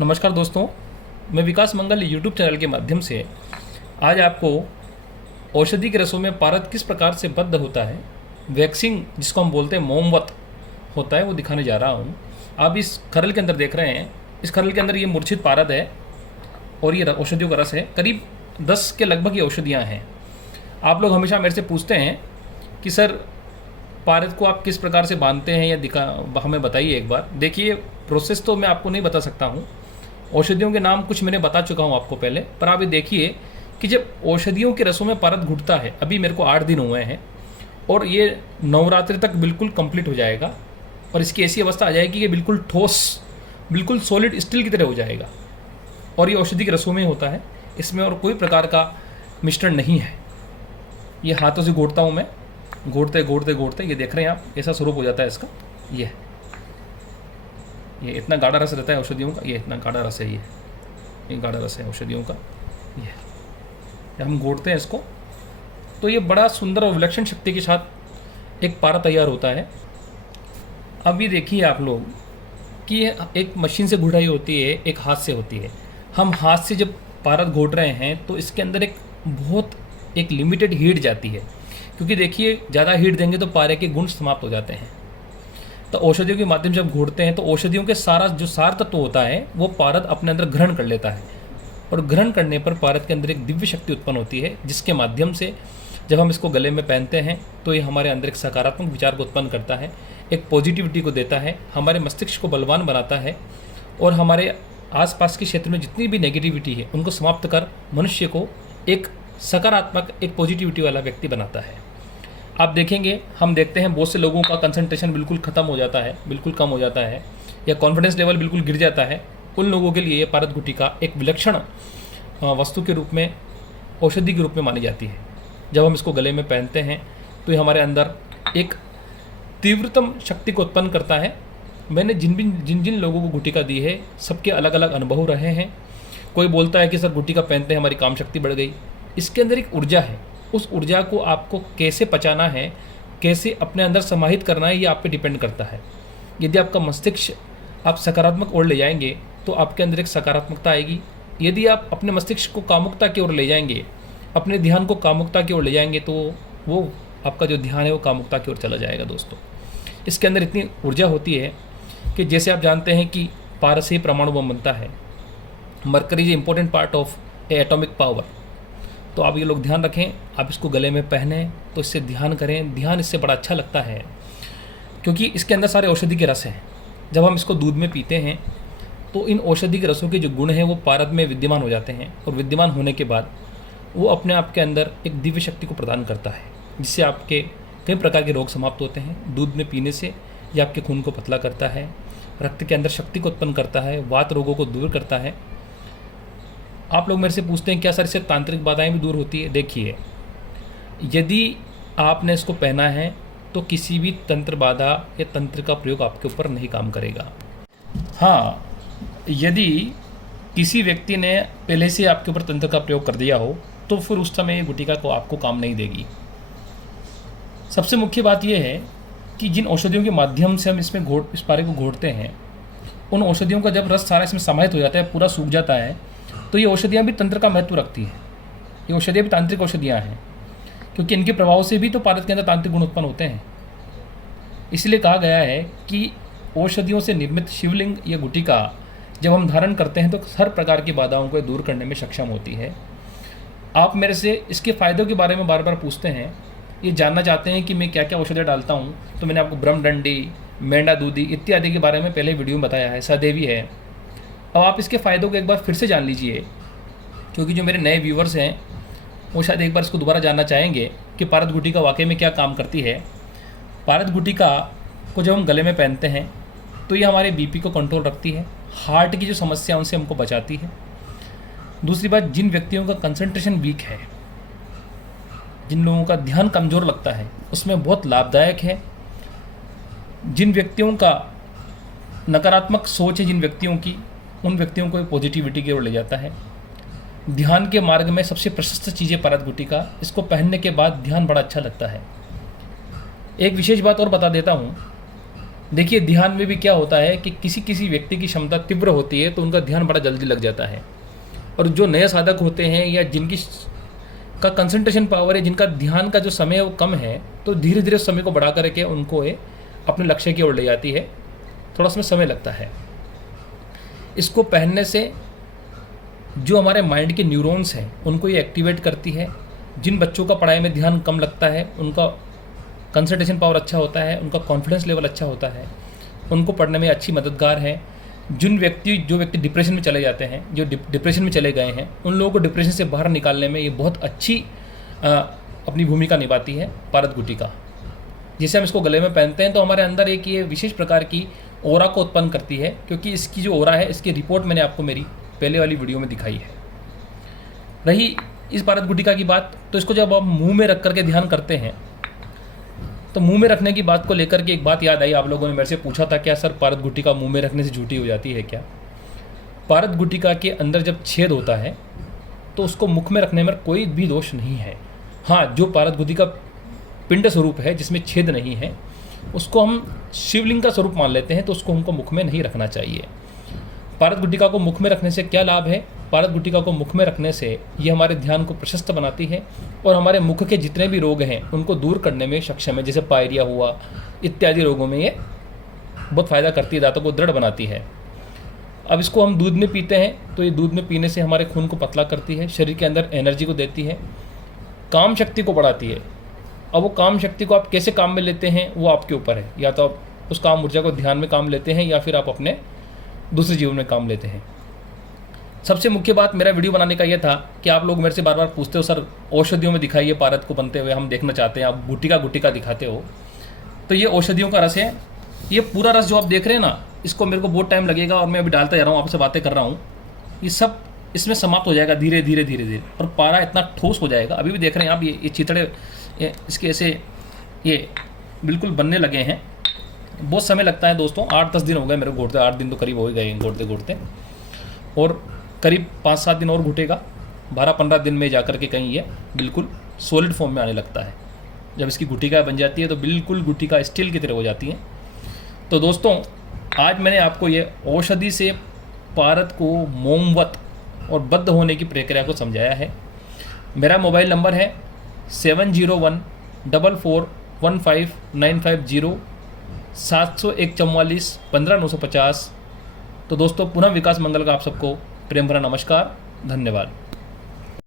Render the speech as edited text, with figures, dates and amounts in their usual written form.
नमस्कार दोस्तों, मैं विकास मंगल यूट्यूब चैनल के माध्यम से आज आपको औषधि के रसों में पारद किस प्रकार से बद्ध होता है, वैक्सिंग जिसको हम बोलते हैं मोमवत होता है, वो दिखाने जा रहा हूँ। आप इस खरल के अंदर देख रहे हैं, इस खरल के अंदर ये मूर्छित पारद है और ये औषधियों का रस है। करीब 10 के लगभग ये औषधियाँ हैं। आप लोग हमेशा मेरे से पूछते हैं कि सर पारद को आप किस प्रकार से बांधते हैं या हमें बताइए एक बार। देखिए, प्रोसेस तो मैं आपको नहीं बता सकता हूँ। औषधियों के नाम कुछ मैंने बता चुका हूँ आपको पहले, पर आप ये देखिए कि जब औषधियों के रसों में पारद घुटता है, अभी मेरे को 8 दिन हुए हैं और ये नवरात्रि तक बिल्कुल कंप्लीट हो जाएगा और इसकी ऐसी अवस्था आ जाएगी कि बिल्कुल ठोस, बिल्कुल सॉलिड स्टील की तरह हो जाएगा। और ये औषधि के रसों में होता है, इसमें और कोई प्रकार का मिश्रण नहीं है। ये हाथों से घोटता हूँ मैं, घोटते घोटते घोटते ये देख रहे हैं आप, ऐसा स्वरूप हो जाता है इसका। ये इतना गाढ़ा रस रहता है औषधियों का, ये इतना गाढ़ा रस है, ये गाढ़ा रस है औषधियों का। ये हम घोटते हैं इसको तो ये बड़ा सुंदर और विलक्षण शक्ति के साथ एक पारा तैयार होता है। अब ये देखिए आप लोग कि एक मशीन से घुटाई होती है, एक हाथ से होती है। हम हाथ से जब पारद घोट रहे हैं तो इसके अंदर एक लिमिटेड हीट जाती है, क्योंकि देखिए ज़्यादा हीट देंगे तो पारे के गुण समाप्त हो जाते हैं। तो औषधियों के माध्यम से जब घोटते हैं तो औषधियों के सारा जो सार तत्व होता है वो पारद अपने अंदर ग्रहण कर लेता है, और ग्रहण करने पर पारद के अंदर एक दिव्य शक्ति उत्पन्न होती है, जिसके माध्यम से जब हम इसको गले में पहनते हैं तो ये हमारे अंदर एक सकारात्मक विचार को उत्पन्न करता है, एक पॉजिटिविटी को देता है, हमारे मस्तिष्क को बलवान बनाता है और हमारे आसपास के क्षेत्र में जितनी भी नेगेटिविटी है उनको समाप्त कर मनुष्य को एक सकारात्मक, एक पॉजिटिविटी वाला व्यक्ति बनाता है। आप देखेंगे, हम देखते हैं बहुत से लोगों का कंसंट्रेशन बिल्कुल ख़त्म हो जाता है, बिल्कुल कम हो जाता है, या कॉन्फिडेंस लेवल बिल्कुल गिर जाता है। उन लोगों के लिए ये पारद गुटिका एक विलक्षण वस्तु के रूप में, औषधि के रूप में मानी जाती है। जब हम इसको गले में पहनते हैं तो ये हमारे अंदर एक तीव्रतम शक्ति को उत्पन्न करता है। मैंने जिन जिन लोगों को गुटिका दी है सबके अलग अलग अनुभव रहे हैं। कोई बोलता है कि सर गुटिका पहनते हैं हमारी काम शक्ति बढ़ गई। इसके अंदर एक ऊर्जा है, उस ऊर्जा को आपको कैसे पचाना है, कैसे अपने अंदर समाहित करना है, ये आप पे डिपेंड करता है। यदि आपका मस्तिष्क आप सकारात्मक ओर ले जाएंगे तो आपके अंदर एक सकारात्मकता आएगी। यदि आप अपने मस्तिष्क को कामुकता की ओर ले जाएंगे, अपने ध्यान को कामुकता की ओर ले जाएंगे, तो वो आपका जो ध्यान है वो कामुकता की ओर चला जाएगा। दोस्तों, इसके अंदर इतनी ऊर्जा होती है कि जैसे आप जानते हैं कि पारस से परमाणु बम बनता है। Mercury is important part of A atomic power. तो आप ये लोग ध्यान रखें, आप इसको गले में पहने तो इससे ध्यान करें। ध्यान इससे बड़ा अच्छा लगता है क्योंकि इसके अंदर सारे औषधि के रस हैं। जब हम इसको दूध में पीते हैं तो इन औषधि के रसों के जो गुण हैं वो पारद में विद्यमान हो जाते हैं, और विद्यमान होने के बाद वो अपने आप के अंदर एक दिव्य शक्ति को प्रदान करता है, जिससे आपके कई प्रकार के रोग समाप्त होते हैं। दूध में पीने से ये आपके खून को पतला करता है, रक्त के अंदर शक्ति को उत्पन्न करता है, वात रोगों को दूर करता है। आप लोग मेरे से पूछते हैं क्या सर इससे तांत्रिक बाधाएं भी दूर होती है? देखिए, यदि आपने इसको पहना है तो किसी भी तंत्र बाधा या तंत्र का प्रयोग आपके ऊपर नहीं काम करेगा। हाँ, यदि किसी व्यक्ति ने पहले से आपके ऊपर तंत्र का प्रयोग कर दिया हो तो फिर उस समय ये गुटिका को आपको काम नहीं देगी। सबसे मुख्य बात यह है कि जिन औषधियों के माध्यम से हम इसमें इस पारे को घोटते हैं, उन औषधियों का जब रस सारा इसमें समाहित हो जाता है, पूरा सूख जाता है, तो ये औषधियाँ भी तंत्र का महत्व रखती हैं। ये औषधियाँ भी तांत्रिक औषधियाँ हैं, क्योंकि इनके प्रभाव से भी तो पारद के अंदर तांत्रिक गुण उत्पन्न होते हैं। इसलिए कहा गया है कि औषधियों से निर्मित शिवलिंग या गुटिका जब हम धारण करते हैं तो हर प्रकार की बाधाओं को दूर करने में सक्षम होती है। आप मेरे से इसके फ़ायदों के बारे में बार बार पूछते हैं, ये जानना चाहते हैं कि मैं क्या क्या औषधियाँ डालता हूँ। तो मैंने आपको ब्रह्मडंडी, मेंढा दूधी इत्यादि के बारे में पहले वीडियो में बताया है, सदेवी है। अब आप इसके फ़ायदों को एक बार फिर से जान लीजिए, क्योंकि जो मेरे नए व्यूवर्स हैं वो शायद एक बार इसको दोबारा जानना चाहेंगे कि पारद गुटिका वाकई में क्या काम करती है। पारद गुटिका को जब हम गले में पहनते हैं तो ये हमारे बीपी को कंट्रोल रखती है, हार्ट की जो समस्या उनसे हमको बचाती है। दूसरी बात, जिन व्यक्तियों का कंसंट्रेशन वीक है, जिन लोगों का ध्यान कमज़ोर लगता है, उसमें बहुत लाभदायक है। जिन व्यक्तियों का नकारात्मक सोच है, जिन व्यक्तियों की, उन व्यक्तियों को पॉजिटिविटी की ओर ले जाता है। ध्यान के मार्ग में सबसे प्रशस्त चीज़ है पारद गुटिका। इसको पहनने के बाद ध्यान बड़ा अच्छा लगता है। एक विशेष बात और बता देता हूँ देखिए ध्यान में भी क्या होता है कि किसी किसी व्यक्ति की क्षमता तीव्र होती है तो उनका ध्यान बड़ा जल्दी लग जाता है, और जो नए साधक होते हैं या जिनकी का कंसंट्रेशन पावर है, जिनका ध्यान का जो समय है वो कम है, तो धीरे धीरे उस समय को बढ़ा करके उनको ये अपने लक्ष्य की ओर ले जाती है। थोड़ा उसमें समय लगता है। इसको पहनने से जो हमारे माइंड के न्यूरॉन्स हैं उनको ये एक्टिवेट करती है। जिन बच्चों का पढ़ाई में ध्यान कम लगता है, उनका कंसंट्रेशन पावर अच्छा होता है, उनका कॉन्फिडेंस लेवल अच्छा होता है, उनको पढ़ने में अच्छी मददगार है। जो व्यक्ति डिप्रेशन में चले जाते हैं, जो डिप्रेशन में चले गए हैं, उन लोगों को डिप्रेशन से बाहर निकालने में ये बहुत अच्छी अपनी भूमिका निभाती है पारद गुटिका। जैसे हम इसको गले में पहनते हैं तो हमारे अंदर एक ये विशेष प्रकार की ओरा को उत्पन्न करती है, क्योंकि इसकी जो ओरा है इसकी रिपोर्ट मैंने आपको मेरी पहले वाली वीडियो में दिखाई है। रही इस पारद गुटिका की बात, तो इसको जब आप मुंह में रख करके ध्यान करते हैं तो मुंह में रखने की बात को लेकर के एक बात याद आई। आप लोगों ने मेरे से पूछा था क्या सर पारद गुटिका मुंह में रखने से झूठी हो जाती है क्या? पारद गुटिका के अंदर जब छेद होता है तो उसको मुख में रखने में कोई भी दोष नहीं है। हाँ, जो पारद गुटिका पिंड स्वरूप है जिसमें छेद नहीं है, उसको हम शिवलिंग का स्वरूप मान लेते हैं, तो उसको हमको मुख में नहीं रखना चाहिए। पारद गुटिका को मुख में रखने से क्या लाभ है? पारद गुटिका को मुख में रखने से ये हमारे ध्यान को प्रशस्त बनाती है और हमारे मुख के जितने भी रोग हैं उनको दूर करने में सक्षम है। जैसे पायरिया हुआ इत्यादि रोगों में ये बहुत फ़ायदा करती है, दांतों को दृढ़ बनाती है। अब इसको हम दूध में पीते हैं तो ये दूध में पीने से हमारे खून को पतला करती है, शरीर के अंदर एनर्जी को देती है, काम शक्ति को बढ़ाती है। अब वो काम शक्ति को आप कैसे काम में लेते हैं वो आपके ऊपर है। या तो आप उस काम ऊर्जा को ध्यान में काम लेते हैं या फिर आप अपने दूसरे जीवन में काम लेते हैं। सबसे मुख्य बात मेरा वीडियो बनाने का यह था कि आप लोग मेरे से बार बार पूछते हो सर औषधियों में दिखाइए पारद को बनते हुए, हम देखना चाहते हैं। आप गुटिका गुटिका दिखाते हो, तो ये औषधियों का रस है। ये पूरा रस जो आप देख रहे हैं ना, इसको मेरे को बहुत टाइम लगेगा और मैं अभी डालता जा रहा हूँ, आपसे बातें कर रहा हूँ। ये सब इसमें समाप्त हो जाएगा धीरे धीरे धीरे धीरे, और पारा इतना ठोस हो जाएगा। अभी भी देख रहे हैं आप, ये चितड़े इसके ऐसे ये बिल्कुल बनने लगे हैं। बहुत समय लगता है दोस्तों, 8-10 दिन हो गए मेरे घोटते, 8 दिन तो करीब हो ही गए घोटते घोटते, और करीब 5-7 दिन और घुटेगा। 12-15 दिन में जाकर के कहीं ये बिल्कुल सॉलिड फॉर्म में आने लगता है। जब इसकी गुटिका बन जाती है तो बिल्कुल गुटिका स्टील की तरह हो जाती है। तो दोस्तों, आज मैंने आपको ये औषधि से पारद को मोमवत और बद्ध होने की प्रक्रिया को समझाया है। मेरा मोबाइल नंबर है 7014415950, 7014415 950। तो दोस्तों, पुनः विकास मंगल का आप सबको प्रेम भरा नमस्कार, धन्यवाद।